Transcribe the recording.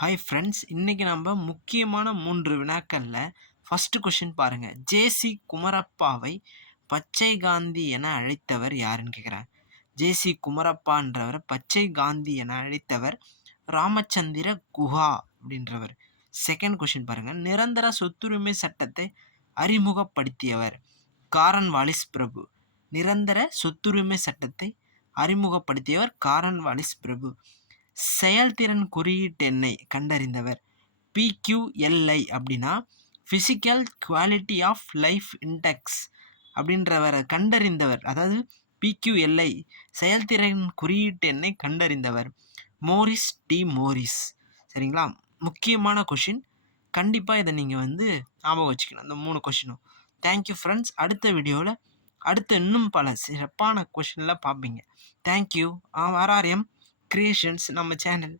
Hi friends, இன்னைக்கு நம்ம முக்கியமான 3 வினாக்கள்ல ஃபர்ஸ்ட் கொஸ்டின் பாருங்க. ஜே.சி. குமரப்பாவை பச்சை காந்தி என அழைத்தவர் யாருன்னு கேட்குறேன். ஜே.சி. குமரப்பான்றவர் பச்சை காந்தி என அழைத்தவர் ராமச்சந்திர குஹா அப்படின்றவர். செகண்ட் கொஸ்டின் பாருங்க. நிரந்தர சொத்துரிமை சட்டத்தை அறிமுகப்படுத்தியவர் காரன் வாலிஸ் பிரபு. நிரந்தர சொத்துரிமை சட்டத்தை அறிமுகப்படுத்தியவர் காரன் வாலிஸ் பிரபு. செயல்திறன் குறியீட்டு எண்ணை கண்டறிந்தவர் PQLI அப்படின்னா physical quality of life index அப்படின்றவரை கண்டறிந்தவர், அதாவது PQLI செயல்திறன் குறியீட்டு எண்ணை கண்டறிந்தவர் மோரிஸ் டி மோரிஸ். சரிங்களா? முக்கியமான கொஷின், கண்டிப்பாக இதை நீங்கள் ஞாபகம் வச்சுக்கணும், இந்த 3 கொஷினும். Thank you friends. அடுத்த வீடியோவில் அடுத்த இன்னும் பல சிறப்பான கொஷினில் பார்ப்பீங்க. தேங்க்யூ. RRM கிரியேஷன்ஸ் நம்ம சேனல்.